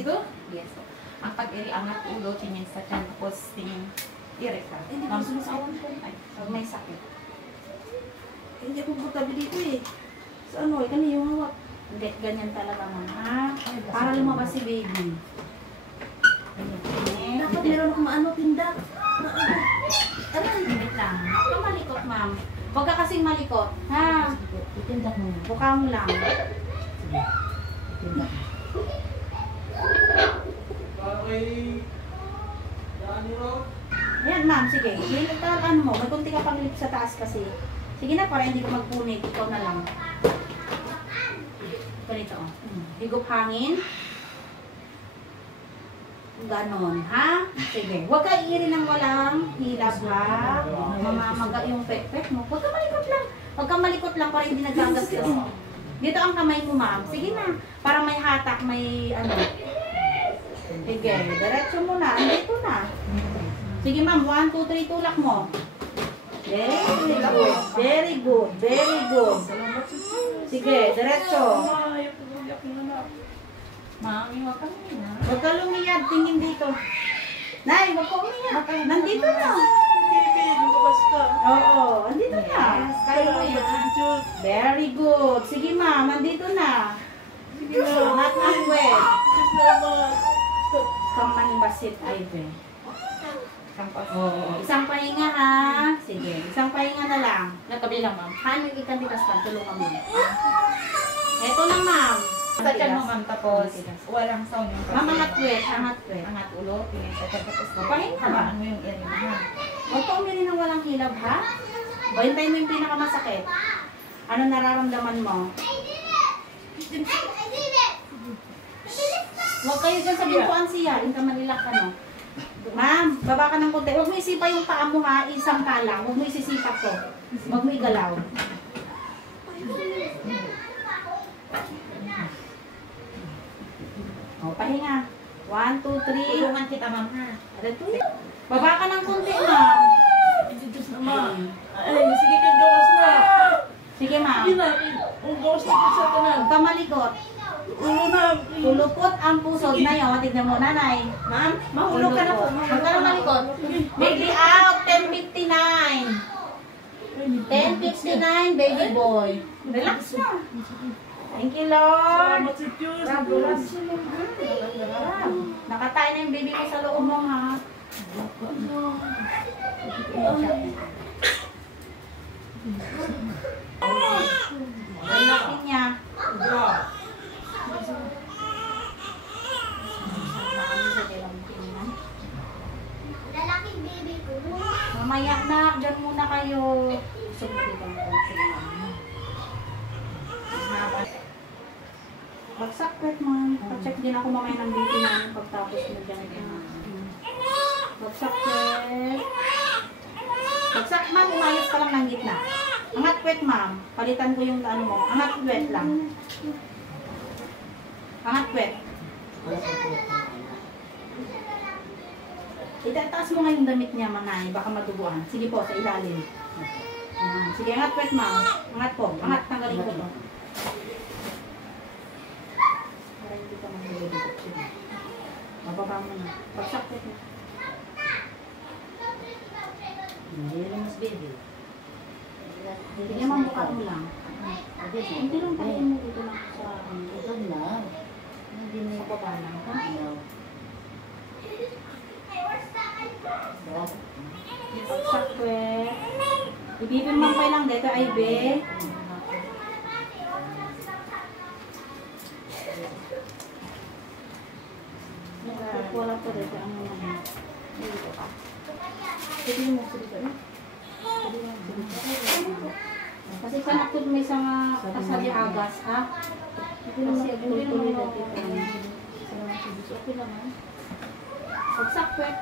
dito? Yes. Ang pag-iri, angat ulo, tingin sa tiyan, tapos tingin, iri ka. Hindi ko sumasawan ko. Ay, pag may sakit. Hindi ako komportable dito eh. Sa ano, kanina yung hawak. Hindi, ganyan talaga mo. Ha? Para lumabas si baby. Dapat meron akong maano, tindak. Aray, limit lang. Huwag ka malikot, ma'am. Huwag ka kasing malikot. Ha? Tindak mo. Buka mo lang. Tindak. Ayan, ma'am. Sige. Ano mo. May kunti ka pang lip sa taas kasi. Sige na, para hindi ko magpunit. Ikaw na lang. Ganito, oh. Higop hangin. Ganon, ha? Sige. Huwag ka iiri ng walang hilab, ha? Mamamaga yung pek-pek mo. Huwag ka malikot lang. Huwag ka malikot lang para hindi nagkagastos. Dito ang kamay mo, ma'am. Sige na. Para may hatak, may ano. Sige. Diretso mo na. Andito na. Sige, ma'am. 1, 2, 3, tulak mo. Very good. Very good. Very good. Sige. Diretso. Mami, wag kang ina. Huwag ka lumiyad, tingin dito. Nay, huwag ka umiyak. Nandito na. Baby, lumabas ka. Oo, nandito na. Kaya mo yan. Very good. Sige ma'am, nandito na. Sige na. Not wet. Just naman. Kamani basit, Ive. Oo, isang pahinga ha. Sige, isang pahinga na lang. Natabi lang ma'am. Hanin ikanditas pa, tulungan mo. Eto na ma'am. Sa tiyan mo, ma'am, tapos walang sound yung Ma'am, angat wet, angat wet. Angat ulo, tingin sa tiyan, tapos Pahinga. habaan mo yung area mo, ha? Huwag ka umili ng walang hilab ha. Bahintayin mo yung pinakamasakit. Ano nararamdaman mo? Huwag kayo dyan sa bintuan siya. Yung ka manilak ka, no? Ma'am, baba ka ng konti. Huwag mo isipa yung paa mo ha. Isang ka lang. Huwag mo isisipa ko. Huwag mo igalaw. O, pahinga. 1, 2, 3. Tulungan kita, ma'am, ha? Baba ka ng konti, ma'am. Diyos naman. Ay, sige ka, gawas na. Sige, ma'am. Sige na. Ang gawas na sa tanan. Huwag ka malikot. Ulo na. Tulupot ang pusod na yun. Tignan mo, nanay. Ma'am, mahulog ka na po. Huwag ka na malikot. Baby out, 10:59. 10:59, baby boy. Relax na. Thank you, Lord. Salamat sa Diyos. Nakatayo na yung baby ko sa loob mo, ha? Ang laki niya. Lalaking baby ko. Mamaya na, dyan muna kayo. Bagsak pet, ma'am. Pa-check din ako mamaya ng baby namin pagtapos mo dyan. Bagsak pet. Bagsak, ma'am. Umayos ka lang ng gitna. Angat pet, ma'am. Palitan ko yung ano mo. Angat pet lang. Angat pet. Itataas mo nga yung damit niya, manay. Baka maduguan. Sige po, sa ilalim. Yan. Sige, angat pet, ma'am. Angat po. Angat, tanggalin ko to. Para hindi ka magbibigit. Sige. Mababa mo na. Bagsak pet mo. Hindi mas baby. Sige, ma'am, buka mo lang. Hindi lang tayo mo dito lang sa... Ito na. Hindi mo sa baba lang. Ha? Bagsak pet. Ibibin mo pa lang dito, ay be. Wala pa dito. Ano naman? Dito ka. Pwede mo sa dito. Pwede mo sa dito. Kasi panakot mo isang kasali agas, ha? Kasi hindi mo dito. Okay naman. Bagsak pet.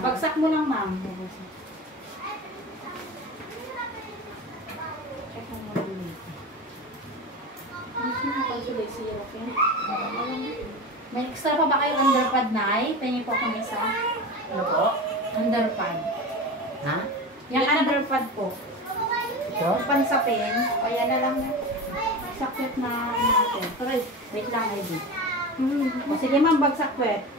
Bagsak mo lang, ma'am. Check mo muna dito. May extra pa ba kayong underpad, Nay? Pengi po kung isa. Ano po? Underpad. Ha? Yung underpad po. Ito? Pansapin. O yan na lang. Sakit na natin. Wait lang, ID. O sige ma'am, bagsak puwet.